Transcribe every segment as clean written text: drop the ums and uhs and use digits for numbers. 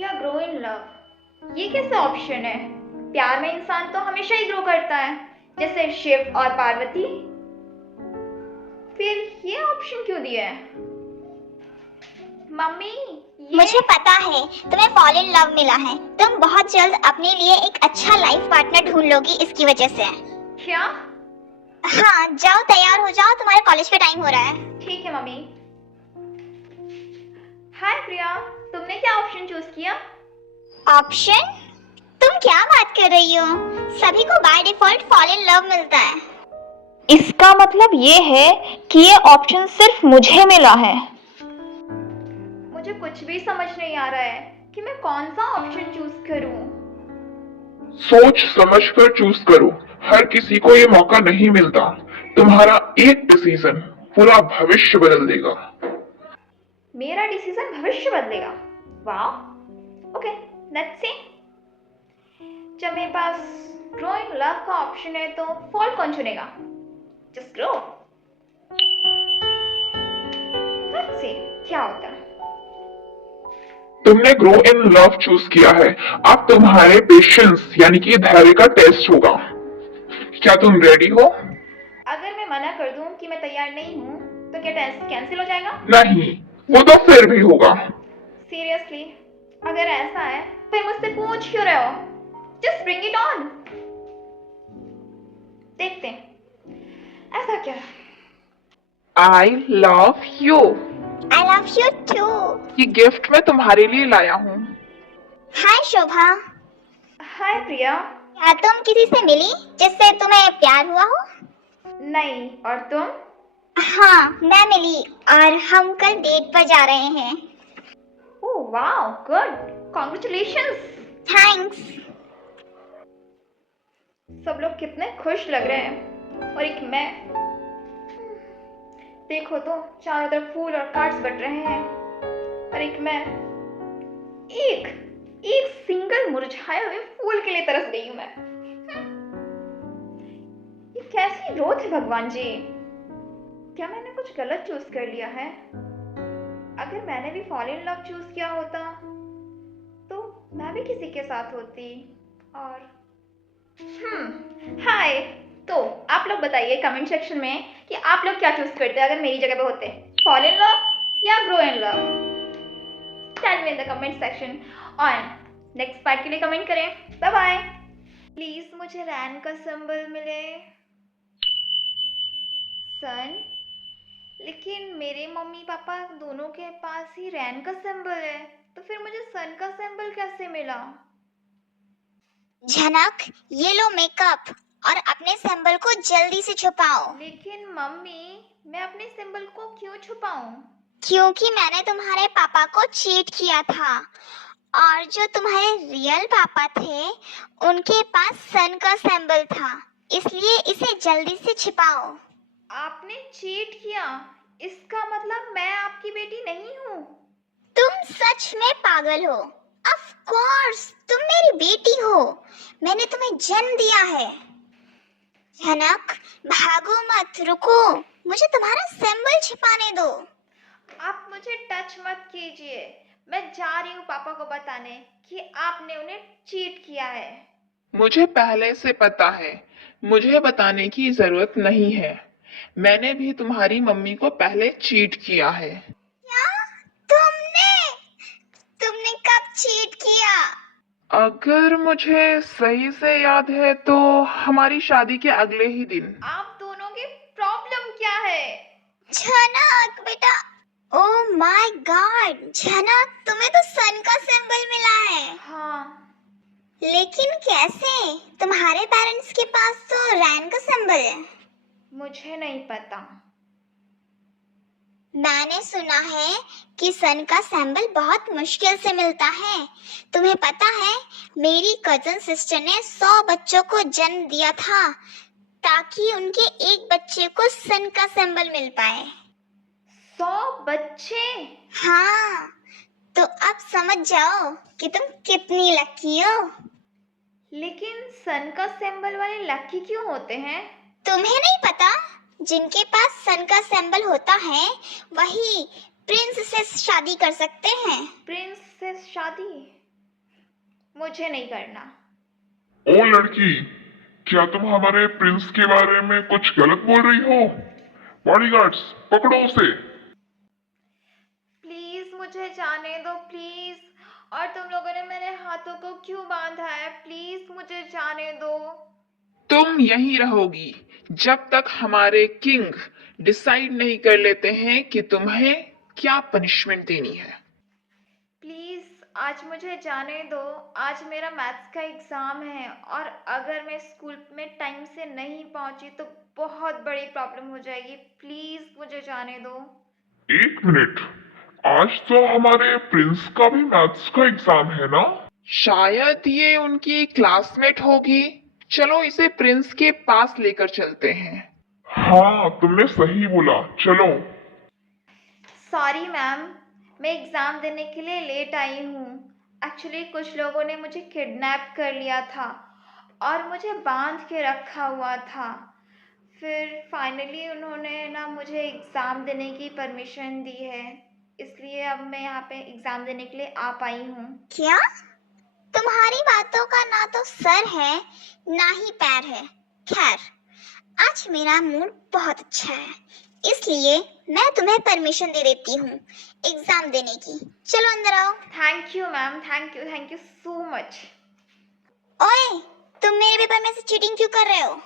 या grow in love, ये कैसे ऑप्शन है? प्यार में इंसान तो हमेशा ही ग्रो करता है, जैसे शिव और पार्वती। फिर ये ऑप्शन क्यों दिया है? मम्मी मुझे पता है तुम्हें फॉल इन लव मिला है। तुम बहुत जल्द अपने लिए एक अच्छा लाइफ पार्टनर ढूंढ लोगी इसकी वजह से। क्या? हाँ, जाओ तैयार हो जाओ, तुम्हारे कॉलेज का टाइम हो रहा है। ठीक है मम्मी। हाय प्रिया, तुमने क्या ऑप्शन चूज किया? ऑप्शन? तुम क्या बात कर रही हो? सभी को by default fall in love मिलता है। इसका मतलब ये है कि ये ऑप्शन सिर्फ मुझे मिला है। मुझे कुछ भी समझ नहीं आ रहा है कि मैं कौन सा ऑप्शन चूज करूं। सोच समझ कर चूज करो। हर किसी को ये मौका नहीं मिलता। तुम्हारा एक डिसीजन पूरा भविष्य बदल देगा। मेरा डिसीजन भविष्य बदलेगा? वाह, ओके, लेट्स सी। जब मेरे पास ग्रो इन लव का ऑप्शन है तो फॉल कौन चुनेगा? Just grow. लेट्स सी क्या होता है। तुमने ग्रो इन लव चूज किया है। अब तुम्हारे पेशेंस यानी कि धैर्य का टेस्ट होगा। क्या तुम रेडी हो? अगर मैं मना कर दूं कि मैं तैयार नहीं हूं तो क्या टेस्ट कैंसिल हो जाएगा? नहीं, वो तो फिर भी होगा। सीरियसली, अगर ऐसा है फिर मुझसे पूछ क्यों रहे हो? Just bring it on. देखते हैं ऐसा क्या है। I love you. I love you too. ये गिफ्ट मैं तुम्हारे लिए लाया हूँ। हाय शोभा। हाय प्रिया। क्या तुम किसी से मिली जिससे तुम्हें प्यार हुआ हो? नहीं, और तुम? हाँ, मैं मिली और हम कल डेट पर जा रहे हैं। Oh wow, good, congratulations. Thanks. सब लोग कितने खुश लग रहे हैं और एक मैं। देखो तो चारों तरफ फूल और कार्ड्स बट रहे हैं और एक मैं एक एक सिंगल मुरझाए हुए फूल के लिए तरस गई हूं मैं। ये कैसी रोत है भगवान जी? क्या मैंने कुछ गलत चूज कर लिया है? अगर मैंने भी फॉल इन लव चूज किया होता तो मैं भी किसी के साथ होती। और हाय, तो आप लोग बताइए कमेंट सेक्शन में कि आप लोग क्या चूज करते अगर मेरी जगह पे होते, फॉल इन लव या grow in love. Tell me in the comment section और नेक्स्ट पार्ट के लिए कमेंट करें। Bye bye. प्लीज मुझे रैन का सिंबल मिले। सन, लेकिन मेरे मम्मी पापा दोनों के पास ही रैन का सिंबल है, तो फिर मुझे सन का सिंबल कैसे मिला? झनक, ये लो मेकअप और अपने सिंबल को जल्दी से छुपाओ। लेकिन मम्मी, मैं अपने सिंबल को क्यों छुपाऊं? क्योंकि मैंने तुम्हारे पापा को चीट किया था और जो तुम्हारे रियल पापा थे उनके पास सन का सिंबल था, इसलिए इसे जल्दी से छिपाओ। आपने चीट किया, इसका मतलब मैं आपकी बेटी नहीं हूँ। तुम सच में पागल हो। ऑफ कोर्स तुम मेरी बेटी हो। मैंने तुम्हें जन्म दिया है। झनक, भागो मत, रुको, मुझे तुम्हारा सिंबल छिपाने दो। आप मुझे टच मत कीजिए, मैं जा रही हूँ पापा को बताने कि आपने उन्हें चीट किया है। मुझे पहले से पता है, मुझे बताने की जरूरत नहीं है। मैंने भी तुम्हारी मम्मी को पहले चीट किया है। क्या? तुमने तुमने कब चीट किया? अगर मुझे सही से याद है तो हमारी शादी के अगले ही दिन। आप दोनों की प्रॉब्लम क्या है? झनक बेटा, ओह माय गॉड, झनक तुम्हें तो सन का सिंबल मिला है। हाँ, लेकिन कैसे? तुम्हारे पेरेंट्स के पास तो रैन का सिंबल है। मुझे नहीं पता। मैंने सुना है कि सन का सिंबल बहुत मुश्किल से मिलता है। तुम्हें पता है, मेरी कजन सिस्टर ने 100 बच्चों को जन्म दिया था ताकि उनके एक बच्चे को सन का सिंबल मिल पाए। 100 बच्चे? हाँ, तो अब समझ जाओ कि तुम कितनी लकी हो। लेकिन सन का सिंबल वाले लकी क्यों होते हैं? तुम्हें नहीं पता? जिनके पास सन का सिंबल होता है वही प्रिंस से शादी कर सकते हैं। प्रिंस से शादी? मुझे नहीं करना। ओ लड़की, क्या तुम हमारे प्रिंस के बारे में कुछ गलत बोल रही हो? बॉडीगार्ड्स, पकड़ो उसे। प्लीज मुझे जाने दो प्लीज। और तुम लोगों ने मेरे हाथों को क्यों बांधा है? प्लीज मुझे जाने दो। तुम यहीं रहोगी जब तक हमारे किंग डिसाइड नहीं कर लेते हैं कि तुम्हें क्या पनिशमेंट देनी है। प्लीज आज मुझे जाने दो। आज मेरा मैथ्स का एग्जाम है और अगर मैं स्कूल में टाइम से नहीं पहुंची तो बहुत बड़ी प्रॉब्लम हो जाएगी। प्लीज मुझे जाने दो। एक मिनट, आज तो हमारे प्रिंस का भी मैथ्स का एग्जाम है ना? शायद ये उनकी क्लासमेट होगी। चलो इसे प्रिंस के पास लेकर चलते हैं। हाँ, तुमने सही बोला, चलो। सॉरी मैम, मैं एग्ज़ाम देने के लिए लेट आई हूँ। एक्चुअली कुछ लोगों ने मुझे किडनैप कर लिया था और मुझे बांध के रखा हुआ था। फिर फाइनली उन्होंने ना मुझे एग्ज़ाम देने की परमिशन दी है, इसलिए अब मैं यहाँ पे एग्ज़ाम देने के लिए आ पाई हूँ। क्या? तुम्हारी बातों का ना तो सर है ना ही पैर है। खैर, आज मेरा मूड बहुत अच्छा है, इसलिए मैं तुम्हें परमिशन दे देती हूँ एग्जाम देने की। चलो अंदर आओ। Thank you ma'am, thank you so much. ओए, तुम मेरे पेपर में से चीटिंग क्यों कर रहे हो?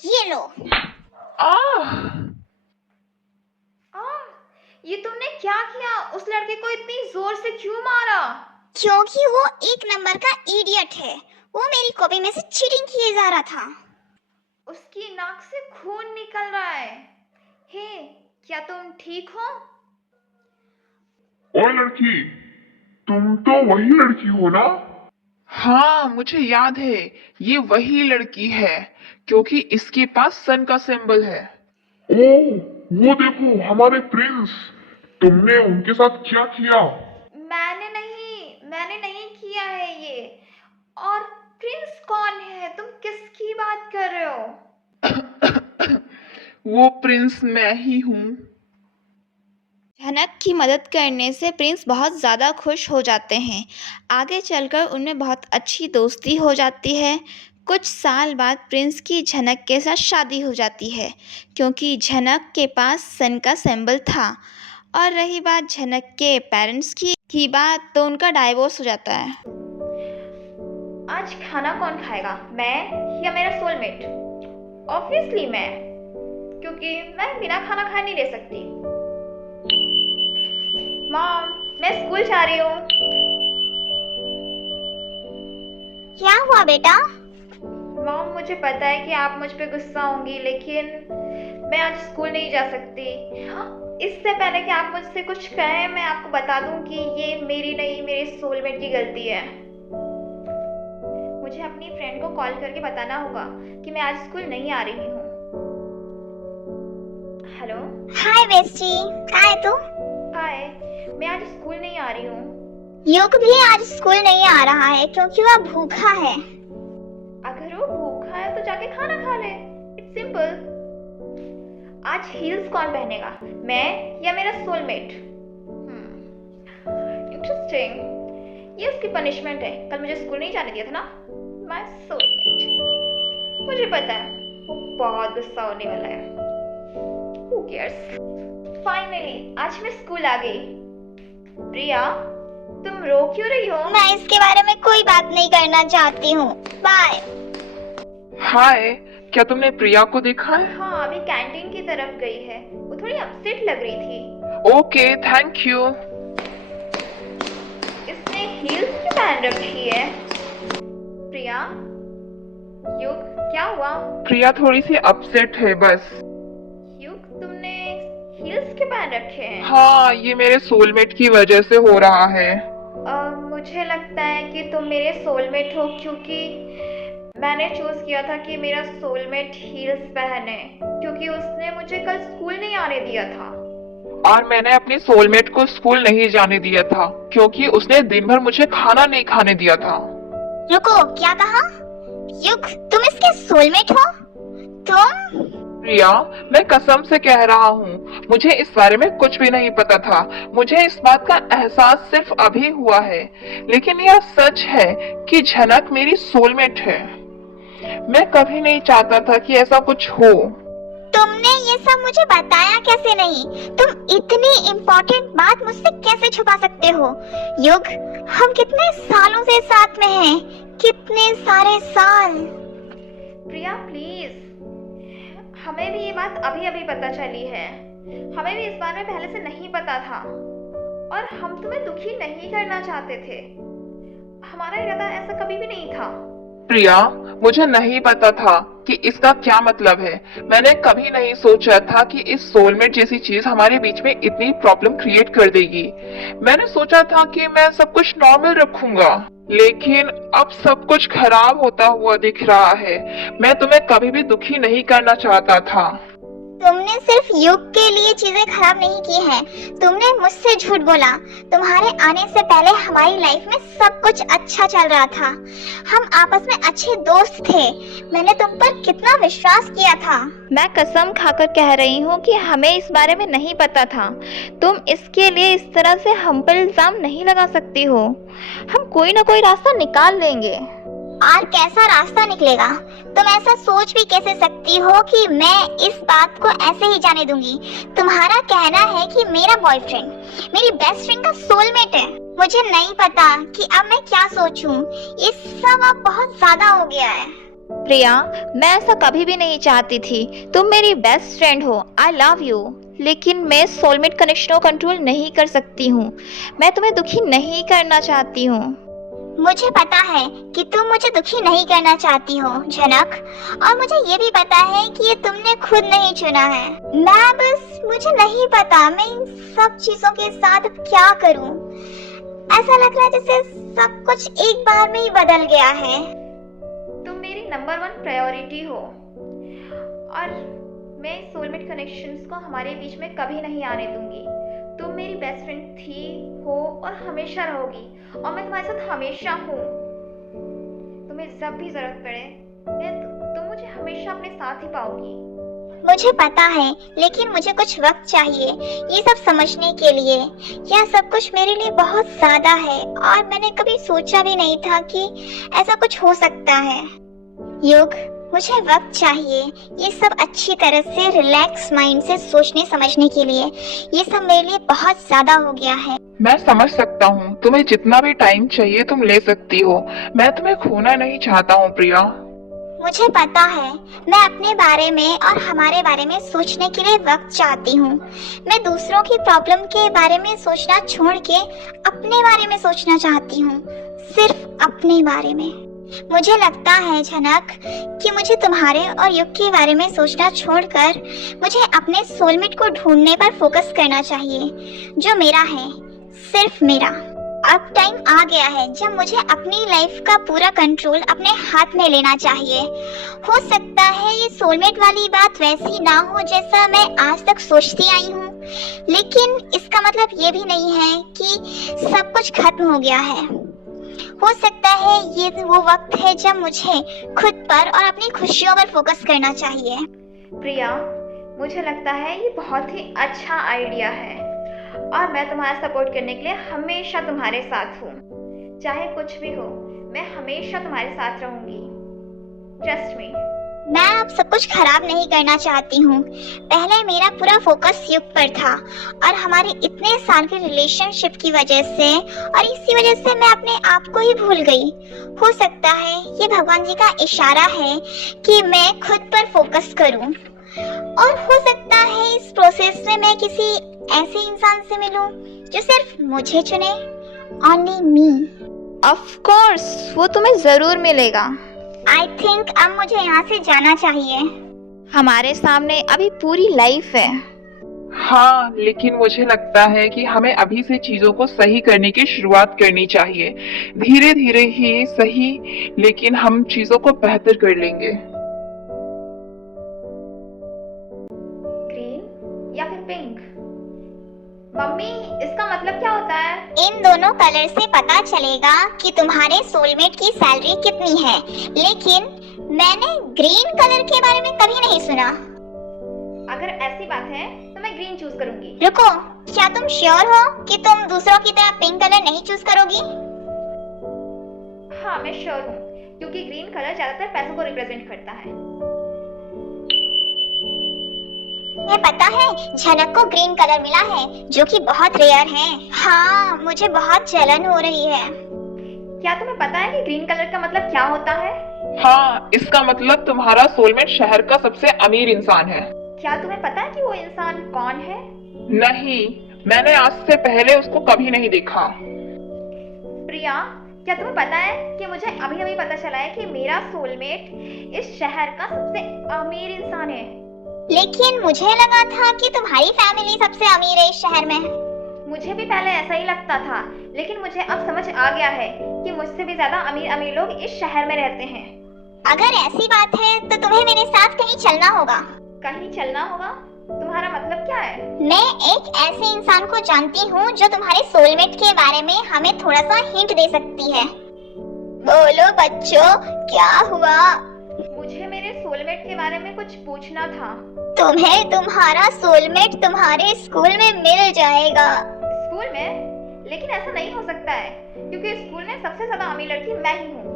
ये लो। ये तुमने क्या किया? उस लड़के को इतनी जोर से क्यों मारा? क्योंकि वो एक नंबर का इडियट है। वो मेरी कॉपी में से चीटिंग किए जा रहा था। उसकी नाक से खून निकल रहा है। हे, क्या तुम ठीक हो? ओ लड़की, तुम तो वही लड़की हो ना? हाँ, मुझे याद है, ये वही लड़की है क्योंकि इसके पास सन का सिंबल है। ओ, वो देखो हमारे प्रिंस। तुमने उनके साथ क्या किया? मैंने नहीं किया है ये। और प्रिंस कौन है? तुम किसकी बात कर रहे हो? वो प्रिंस मैं ही हूँ। झनक की मदद करने से प्रिंस बहुत ज़्यादा खुश हो जाते हैं। आगे चलकर उनमें बहुत अच्छी दोस्ती हो जाती है। कुछ साल बाद प्रिंस की झनक के साथ शादी हो जाती है क्योंकि झनक के पास सन का सिंबल था। और रही बात झनक के पेरेंट्स की बात, तो उनका डाइवोर्स हो जाता है। आज खाना कौन खाएगा, मैं या मेरा सोलमेट? ऑब्वियसली मैं, क्योंकि मैं बिना खाना खाए नहीं रह सकती। मॉम, मैं स्कूल जा रही हूँ। क्या हुआ बेटा? मॉम, मुझे पता है कि आप मुझ पे गुस्सा होंगी, लेकिन मैं आज स्कूल नहीं जा सकती। इससे पहले कि आप मुझसे कुछ कहें, मैं आपको बता दूं कि ये मेरी नहीं, मेरे सोलमेट की गलती है। मुझे अपनी फ्रेंड को कॉल करके बताना होगा कि मैं आज स्कूल नहीं आ रही हूँ। हेलो। हाय बेस्टी, कहाँ है तू? हाय, मैं आज स्कूल नहीं आ रही हूँ। युग भी आज स्कूल नहीं आ रहा है क्योंकि वह भूखा है। अगर वो भूखा है तो जाके खाना खा ले। It's simple. आज हील्स कौन पहनेगा, मैं या मेरा सोलमेट? इंटरेस्टिंग। ये उसकी पनिशमेंट है। कल मुझे स्कूल नहीं जाने दिया था ना, माय सोलमेट। मुझे पता है वो बहुत गुस्सा होने वाला है। Who cares? फाइनली आज मैं स्कूल आ गई। प्रिया, तुम रो क्यों रही हो? मैं इसके बारे में कोई बात नहीं करना चाहती हूँ। बाय। हाय, क्या तुमने प्रिया को देखा है? हाँ, अभी कैंटीन की तरफ गई है। वो थोड़ी अपसेट लग रही थी। Okay, thank you. इसने हील्स क्यों पहन रखी है? प्रिया, युग, क्या हुआ? प्रिया थोड़ी सी अपसेट है बस। युग, तुमने हील्स क्यों पहन रखे हैं? हाँ, ये मेरे सोलमेट की वजह से हो रहा है। मुझे लगता है कि तुम मेरे सोलमेट हो, क्योंकि मैंने चूज किया था कि मेरा सोलमेट हील्स पहने, क्योंकि उसने मुझे कल स्कूल नहीं आने दिया था। और मैंने अपनी सोलमेट को स्कूल नहीं जाने दिया था क्योंकि उसने दिन भर मुझे खाना नहीं खाने दिया था। रुको, क्या कहा? युग, तुम इसके सोलमेट हो? तुम? प्रिया, मैं कसम से कह रहा हूँ, मुझे इस बारे में कुछ भी नहीं पता था। मुझे इस बात का एहसास सिर्फ अभी हुआ है, लेकिन यह सच है कि झनक मेरी सोलमेट है। मैं कभी नहीं चाहता था कि ऐसा कुछ हो। तुमने ये सब मुझे बताया कैसे नहीं? तुम इतनी इम्पोर्टेंट बात मुझसे कैसे छुपा सकते हो? युग, हम कितने सालों से साथ में हैं, कितने सारे साल। प्रिया प्लीज, हमें भी ये बात अभी अभी पता चली है। हमें भी इस बारे में पहले से नहीं पता था और हम तुम्हें दुखी नहीं करना चाहते थे। हमारा इरादा ऐसा कभी भी नहीं था। प्रिया, मुझे नहीं पता था कि इसका क्या मतलब है। मैंने कभी नहीं सोचा था कि इस सोलमेट जैसी चीज हमारे बीच में इतनी प्रॉब्लम क्रिएट कर देगी। मैंने सोचा था कि मैं सब कुछ नॉर्मल रखूंगा, लेकिन अब सब कुछ खराब होता हुआ दिख रहा है। मैं तुम्हें कभी भी दुखी नहीं करना चाहता था। तुमने सिर्फ युग के लिए चीजें खराब नहीं की हैं। तुमने मुझसे झूठ बोला। तुम्हारे आने से पहले हमारी लाइफ में सब कुछ अच्छा चल रहा था। हम आपस में अच्छे दोस्त थे। मैंने तुम पर कितना विश्वास किया था। मैं कसम खाकर कह रही हूँ कि हमें इस बारे में नहीं पता था। तुम इसके लिए इस तरह से हम पर इल्जाम नहीं लगा सकती हो। हम कोई ना कोई रास्ता निकाल लेंगे। और कैसा रास्ता निकलेगा? तुम ऐसा सोच भी कैसे सकती हो कि मैं इस बात को ऐसे ही जाने दूंगी? तुम्हारा कहना है कि मेरा बॉयफ्रेंड मेरी बेस्ट फ्रेंड का सोलमेट है। मुझे नहीं पता कि अब मैं क्या सोचूं। ये सब अब बहुत ज्यादा हो गया है। प्रिया, मैं ऐसा कभी भी नहीं चाहती थी। तुम मेरी बेस्ट फ्रेंड हो, आई लव यू, लेकिन मैं सोलमेट कनेक्शन को कंट्रोल नहीं कर सकती हूँ। मैं तुम्हें दुखी नहीं करना चाहती हूँ। मुझे पता है कि तुम मुझे दुखी नहीं करना चाहती हो झनक, और मुझे ये भी पता है कि ये तुमने खुद नहीं चुना है। मुझे नहीं पता मैं इन सब चीजों के साथ अब क्या करूं। ऐसा लग रहा है जैसे सब कुछ एक बार में ही बदल गया है। तुम मेरी नंबर 1 प्रायोरिटी हो और मैं सोलमेट कनेक्शंस को हमारे बीच में कभी नहीं आने दूंगी। तुम मेरी बेस्ट फ्रेंड थी, हो और हमेशा रहोगी, और मैं तुम्हारे साथ हमेशा हूँ। तुम्हें जब भी जरूरत पड़े तुम मुझे हमेशा अपने साथ ही पाओगी। मुझे पता है, लेकिन मुझे कुछ वक्त चाहिए ये सब समझने के लिए। यह सब कुछ मेरे लिए बहुत ज्यादा है और मैंने कभी सोचा भी नहीं था कि ऐसा कुछ हो सकता है। युग, मुझे वक्त चाहिए ये सब अच्छी तरह से रिलैक्स माइंड से सोचने समझने के लिए। ये सब मेरे लिए बहुत ज्यादा हो गया है। मैं समझ सकता हूँ, तुम्हें जितना भी टाइम चाहिए तुम ले सकती हो। मैं तुम्हें खोना नहीं चाहता हूँ प्रिया। मुझे पता है, मैं अपने बारे में और हमारे बारे में सोचने के लिए वक्त चाहती हूँ। मैं दूसरों की प्रॉब्लम के बारे में सोचना छोड़ के अपने बारे में सोचना चाहती हूँ, सिर्फ अपने बारे में। मुझे लगता है झनक कि मुझे तुम्हारे और युग के बारे में सोचना छोड़कर मुझे अपने सोलमेट को ढूंढने पर फोकस करना चाहिए, जो मेरा है, सिर्फ मेरा। अब टाइम आ गया है जब मुझे अपनी लाइफ का पूरा कंट्रोल अपने हाथ में लेना चाहिए। हो सकता है ये सोलमेट वाली बात वैसी ना हो जैसा मैं आज तक सोचती आई हूँ, लेकिन इसका मतलब ये भी नहीं है कि सब कुछ खत्म हो गया है। हो सकता है ये वो वक्त है जब मुझे खुद पर और अपनी खुशियों पर फोकस करना चाहिए। प्रिया, मुझे लगता है ये बहुत ही अच्छा आइडिया है और मैं तुम्हारा सपोर्ट करने के लिए हमेशा तुम्हारे साथ हूँ। चाहे कुछ भी हो, मैं हमेशा तुम्हारे साथ रहूंगी। Trust me. मैं अब सब कुछ खराब नहीं करना चाहती हूँ। पहले मेरा पूरा फोकस युग पर था और हमारे इतने साल के रिलेशनशिप की वजह से और इसी वजह से मैं अपने आप को ही भूल गई। हो सकता है ये भगवान जी का इशारा है कि मैं खुद पर फोकस करूँ, और हो सकता है इस प्रोसेस में मैं किसी ऐसे इंसान से मिलूं जो सिर्फ मुझे चुने, ओनली मी। ऑफ कोर्स, वो तुम्हें जरूर मिलेगा। आई थिंक अब मुझे यहाँ से जाना चाहिए। हमारे सामने अभी पूरी लाइफ है। हाँ, लेकिन मुझे लगता है कि हमें अभी से चीजों को सही करने की शुरुआत करनी चाहिए। धीरे धीरे ही सही, लेकिन हम चीजों को बेहतर कर लेंगे। ग्रीन या फिर पिंक? मम्मी, इसका मतलब क्या होता है? इन दोनों कलर से पता चलेगा कि तुम्हारे सोलमेट की सैलरी कितनी है, लेकिन मैंने ग्रीन कलर के बारे में कभी नहीं सुना। अगर ऐसी बात है तो मैं ग्रीन चूज करूंगी। रुको, क्या तुम श्योर हो कि तुम दूसरों की तरह पिंक कलर नहीं चूज करोगी? हाँ, मैं श्योर हूँ, क्योंकि ग्रीन कलर ज्यादातर पैसों को रिप्रेजेंट करता है। तुम्हें पता है झनक को ग्रीन कलर मिला है, जो कि बहुत रेयर है। हाँ, मुझे बहुत जलन हो रही है। क्या तुम्हें पता है कि ग्रीन कलर का मतलब क्या होता है? हाँ, इसका मतलब तुम्हारा सोलमेट शहर का सबसे अमीर इंसान है। क्या तुम्हें पता है कि वो इंसान कौन है? नहीं, मैंने आज से पहले उसको कभी नहीं देखा। प्रिया, क्या तुम्हें पता है कि मुझे अभी अभी पता चला है कि मेरा सोलमेट इस शहर का सबसे अमीर इंसान है। लेकिन मुझे लगा था कि तुम्हारी फैमिली सबसे अमीर है इस शहर में। मुझे भी पहले ऐसा ही लगता था, लेकिन मुझे अब समझ आ गया है कि मुझसे भी ज्यादा अमीर अमीर लोग इस शहर में रहते हैं। अगर ऐसी बात है तो तुम्हें मेरे साथ कहीं चलना होगा। कहीं चलना होगा? तुम्हारा मतलब क्या है? मैं एक ऐसे इंसान को जानती हूँ जो तुम्हारे सोलमेट के बारे में हमें थोड़ा सा हिंट दे सकती है। बोलो बच्चों, क्या हुआ? मुझे मेरे सोलमेट के बारे में कुछ पूछना था। तुम्हें तुम्हारा सोलमेट तुम्हारे स्कूल में मिल जाएगा। स्कूल में? लेकिन ऐसा नहीं हो सकता है, क्योंकि स्कूल में सबसे ज्यादा अमीर लड़की मैं ही हूँ।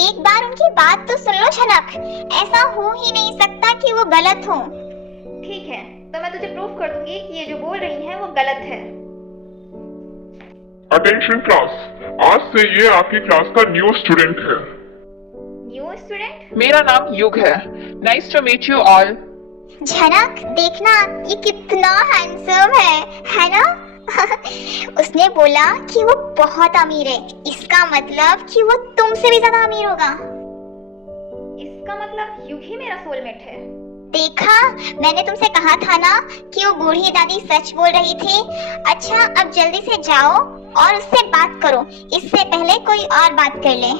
एक बार उनकी बात तो सुन लो झनक, ऐसा हो ही नहीं सकता कि वो गलत हो। ठीक है, तो मैं तुझे प्रूफ कर दूंगी कि ये जो बोल रही है वो गलत है। अटेंशन क्लास, आज से ये आपकी क्लास का न्यू स्टूडेंट है। New student? मेरा नाम युग है। Nice to meet you all. Jhanak, देखना ये कितना हैंडसम है ना? उसने बोला कि वो बहुत अमीर है, इसका मतलब कि वो तुमसे भी ज्यादा अमीर होगा। इसका मतलब युग ही मेरा सोलमेट है। देखा, मैंने तुमसे कहा था ना कि वो बूढ़ी दादी सच बोल रही थी। अच्छा, अब जल्दी से जाओ और उससे बात करो, इससे पहले कोई और बात कर ले।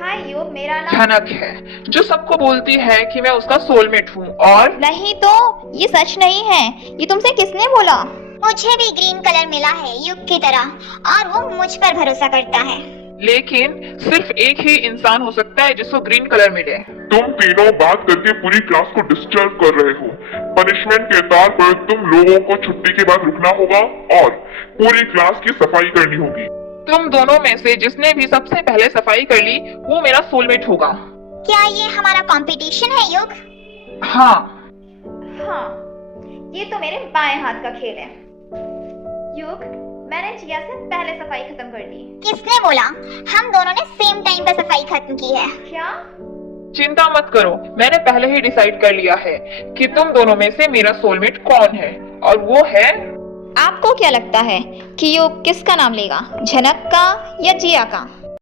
हाय युग, मेरा नाम झनक है, जो सबको बोलती है कि मैं उसका सोलमेट हूँ। और नहीं तो ये सच नहीं है। ये तुमसे किसने बोला? मुझे भी ग्रीन कलर मिला है युग की तरह, और वो मुझ पर भरोसा करता है। लेकिन सिर्फ एक ही इंसान हो सकता है जिसको ग्रीन कलर मिले। तुम तीनों बात करके पूरी क्लास को डिस्टर्ब कर रहे हो। पनिशमेंट के तौर पर तुम लोगों को छुट्टी के बाद रुकना होगा और पूरी क्लास की सफाई करनी होगी। तुम दोनों में से जिसने भी सबसे पहले सफाई कर ली वो मेरा सोलमेट होगा। क्या ये हमारा कंपटीशन है युग? हाँ। हाँ, ये तो मेरे बाएं हाथ का खेल है। युग, मैंने जिया से पहले सफाई खत्म कर दी। किसने बोला? हम दोनों ने सेम टाइम पर सफाई खत्म की है। क्या? चिंता मत करो, मैंने पहले ही डिसाइड कर लिया है कि तुम दोनों में से मेरा सोलमेट कौन है, और वो है। आपको क्या लगता है कि युग किसका नाम लेगा, झनक का या जिया का?